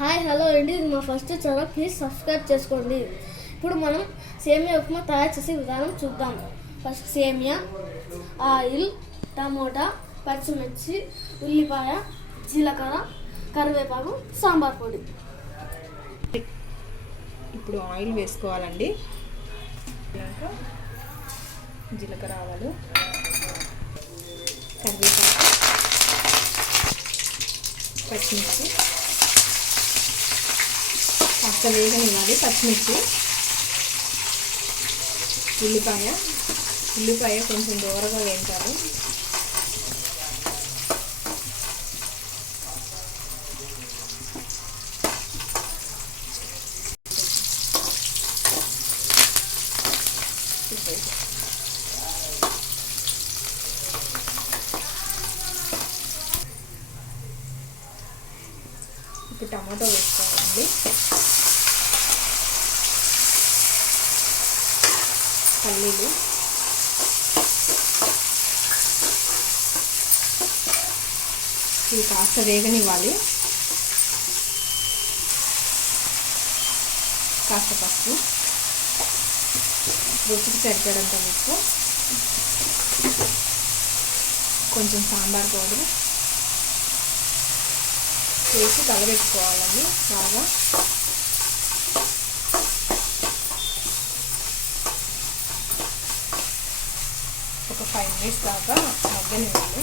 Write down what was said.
Hi hello అండి, ఇది మా ఫస్ట్ ఛానల్. ప్లీజ్ సబ్స్క్రైబ్ చేసుకోండి. ఇప్పుడు మనం సేమియా ఉప్మా తయారు చేసే విధానం చూద్దాం. ఫస్ట్ సేమియా, ఆయిల్, టమోటా, పచ్చిమిర్చి, ఉల్లిపాయ, జీలకర్ర, కరివేపాకు, సాంబార్ పొడి. ఇప్పుడు ఆయిల్ వేసుకోవాలండి. జీలకర్ర, ఆవాలు, కరివేపాకు, పచ్చిమిర్చి కాస్త వేగనివ్వాలి. పచ్చిమిర్చి, ఉల్లిపాయ కొంచెం దూరగా వేయించాలి. ఇప్పుడు టమాటో వేసుకోవాలండి. పల్లీలు, ఇవి కాస్త వేగనివ్వాలి. కాస్త పసుపు, రుచికి సరిపడంత ఉప్పు, కొంచెం సాంబార్ పౌడర్ వేసి కలబెట్టుకోవాలండి బాగా. ఒక 5 మినిట్స్ దాకా మగ్గనివ్వాలి.